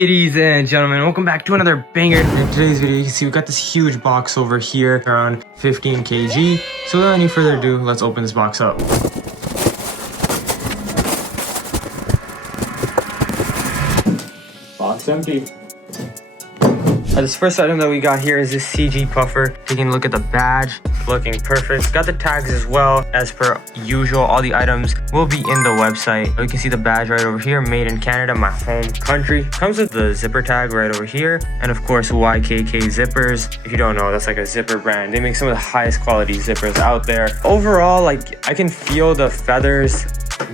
Ladies and gentlemen, welcome back to another banger. In today's video, you can see we got this huge box over here, around 15 kg. So without any further ado, let's open this box up. Box empty. This first item that we got here is this CG puffer. Taking a look at the badge, looking perfect. Got the tags as well. As per usual, all the items will be in the website. You can see the badge right over here, made in Canada, my home country. Comes with the zipper tag right over here, and of course YKK zippers. If you don't know, that's like a zipper brand. They make some of the highest quality zippers out there. Overall, like, I can feel the feathers.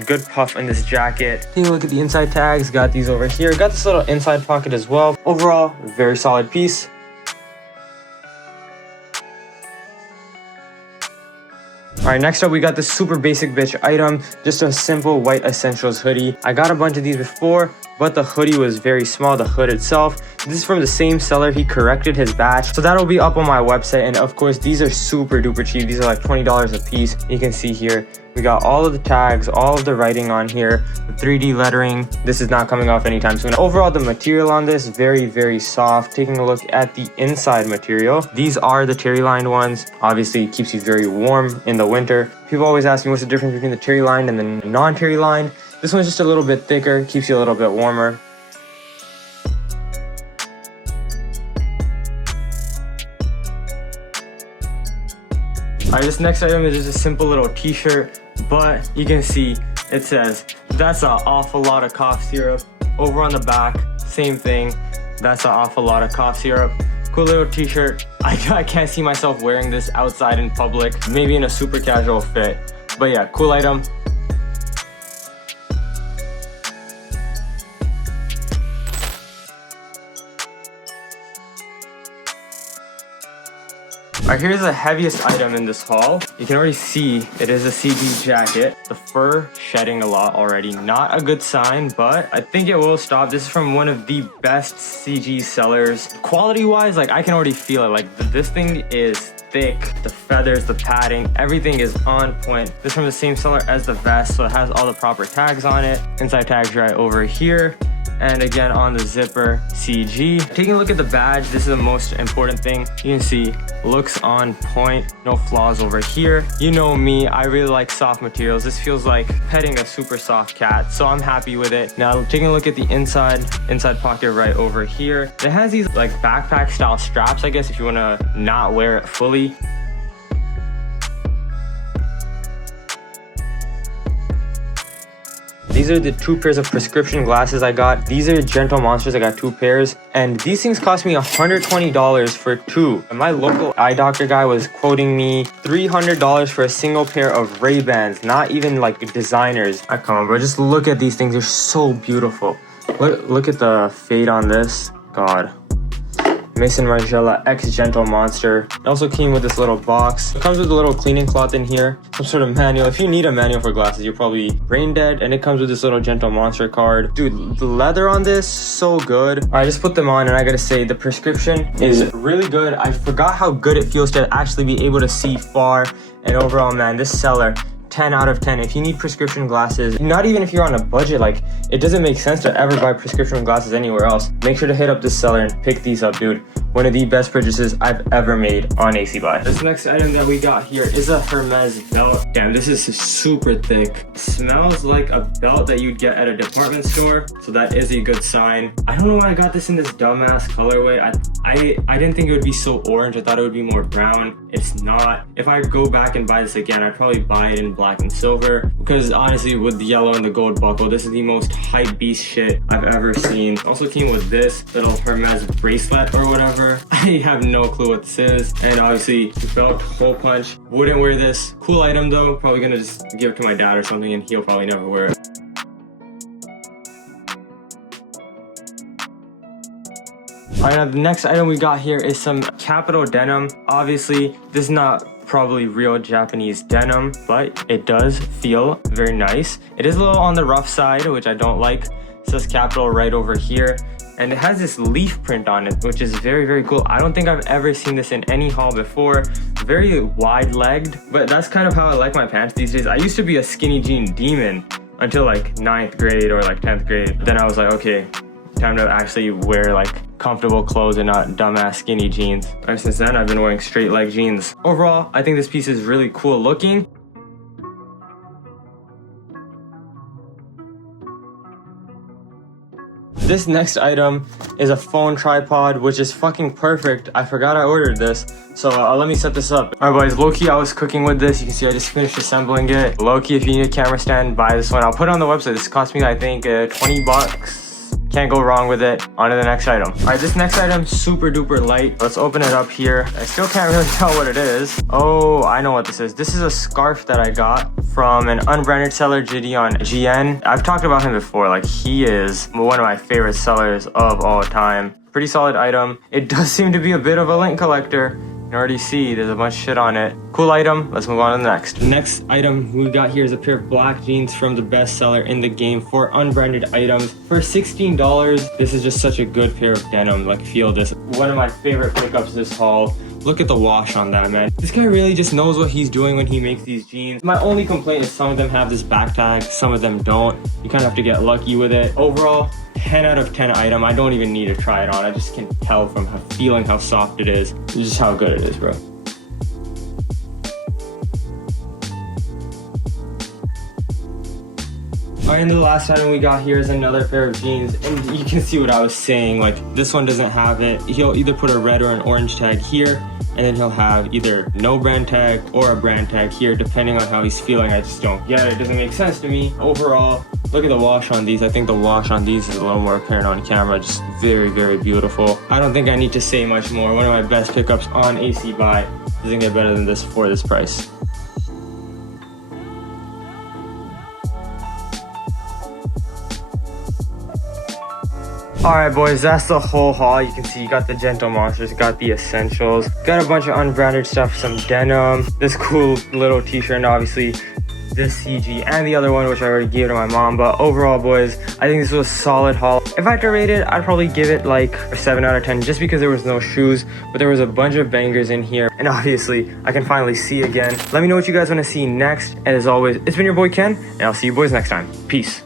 Good puff in this jacket. Take a look at the inside tags. Got these over here. Got this little inside pocket as well. Overall, very solid piece. Alright, next up we got this super basic bitch item. Just a simple white essentials hoodie. I got a bunch of these before, but the hoodie was very small, the hood itself. This is from the same seller. He corrected his batch, so that'll be up on my website. And of course, these are super duper cheap. These are like $20 a piece. You can see here we got all of the tags, all of the writing on here, the 3D lettering. This is not coming off anytime soon. Overall, the material on this, very soft. Taking a look at the inside material, these are the terry lined ones. Obviously, it keeps you very warm in the winter. People always ask me what's the difference between the terry lined and the non-terry lined. This one's just a little bit thicker, keeps you a little bit warmer. Alright, this next item is just a simple little t-shirt, but you can see it says, "That's an awful lot of cough syrup." Over on the back, same thing, "That's an awful lot of cough syrup." Cool little t-shirt. I can't see myself wearing this outside in public, maybe in a super casual fit. But yeah, cool item. Alright, here's the heaviest item in this haul. You can already see it is a CG jacket. The fur shedding a lot already. Not a good sign, but I think it will stop. This is from one of the best CG sellers. Quality wise, like, I can already feel it. Like, this thing is thick. The feathers, the padding, everything is on point. This is from the same seller as the vest, so it has all the proper tags on it. Inside tags right over here. And again on the zipper, CG. Taking a look at the badge, this is the most important thing. You can see looks on point, no flaws over here. You know me, I really like soft materials. This feels like petting a super soft cat, so I'm happy with it. Now taking a look at the inside pocket right over here. It has these like backpack style straps, I guess, if you want to not wear it fully. These are the two pairs of prescription glasses I got. These are Gentle Monsters. I got two pairs, and these things cost me $120 for two. And my local eye doctor guy was quoting me $300 for a single pair of Ray-Bans, not even like designers. Come on, bro, just look at these things. They're so beautiful. Look at the fade on this. God. Maison Margiela X Gentle Monster. It also came with this little box. It comes with a little cleaning cloth in here, some sort of manual. If you need a manual for glasses, you're probably brain dead. And it comes with this little Gentle Monster card. Dude, the leather on this, so good. I just put them on, and I gotta say, the prescription is really good. I forgot how good it feels to actually be able to see far. And overall, man, this seller, 10 out of 10. If you need prescription glasses, not even if you're on a budget, like, it doesn't make sense to ever buy prescription glasses anywhere else. Make sure to hit up this seller and pick these up, dude. One of the best purchases I've ever made on ACBUY. This next item that we got here is a Hermes Belt. Damn, this is super thick. Smells like a belt that you'd get at a department store, so that is a good sign. I don't know why I got this in this dumbass colorway. I didn't think it would be so orange. I thought it would be more brown. It's not. If I go back and buy this again, I'd probably buy it in black and silver, because honestly, with the yellow and the gold buckle, this is the most hype beast shit I've ever seen. Also came with this little Hermes bracelet or whatever. I have no clue what this is. And obviously the belt hole punch. Wouldn't wear this. Cool item though. Probably gonna just give it to my dad or something, and he'll probably never wear it. Alright, now the next item we got here is some Kapital denim. Obviously, this is not probably real Japanese denim, but it does feel very nice. It is a little on the rough side, which I don't like. It says Kapital right over here, and it has this leaf print on it, which is very cool. I don't think I've ever seen this in any haul before. Very wide-legged, but that's kind of how I like my pants these days. I used to be a skinny jean demon until like 9th grade or like 10th grade. Then I was like, okay, Time to actually wear like comfortable clothes and not dumbass skinny jeans. Ever since then, I've been wearing straight leg jeans. Overall, I think this piece is really cool looking. This next item is a phone tripod, which is fucking perfect. I forgot I ordered this, so let me set this up. All right, boys, low-key, I was cooking with this. You can see I just finished assembling it. Low-key, if you need a camera stand, buy this one. I'll put it on the website. This cost me, I think, 20 bucks. Can't go wrong with it. On to the next item. All right, this next item, super duper light. Let's open it up here. I still can't really tell what it is. Oh, I know what this is. This is a scarf that I got from an unbranded seller, JD on GN. I've talked about him before. Like, he is one of my favorite sellers of all time. Pretty solid item. It does seem to be a bit of a lint collector. You can already see there's a bunch of shit on it. Cool item. Let's move on to the next. The next item we got here is a pair of black jeans from the best seller in the game for unbranded items for $16. This is just such a good pair of denim. Like, feel this. One of my favorite pickups this haul. Look at the wash on that, man. This guy really just knows what he's doing when he makes these jeans. My only complaint is some of them have this back tag, some of them don't. You kind of have to get lucky with it. Overall, 10 out of 10 item. I don't even need to try it on. I just can tell from feeling how soft it is. Just how good it is, bro. Alright, and the last item we got here is another pair of jeans, and you can see what I was saying. Like, this one doesn't have it. He'll either put a red or an orange tag here, and then he'll have either no brand tag or a brand tag here, depending on how he's feeling. I just don't get it. It doesn't make sense to me. Overall, look at the wash on these. I think the wash on these is a little more apparent on camera. Just very, very beautiful. I don't think I need to say much more. One of my best pickups on ACBUY. Doesn't get better than this for this price. Alright, boys, that's the whole haul. You can see you got the Gentle Monsters, got the essentials, got a bunch of unbranded stuff, some denim, this cool little t-shirt, and obviously this CG and the other one, which I already gave to my mom. But overall, boys, I think this was a solid haul. If I had to rate it, I'd probably give it like a 7 out of 10, just because there was no shoes, but there was a bunch of bangers in here, and obviously I can finally see again. Let me know what you guys want to see next, and as always, it's been your boy Ken, and I'll see you boys next time. Peace.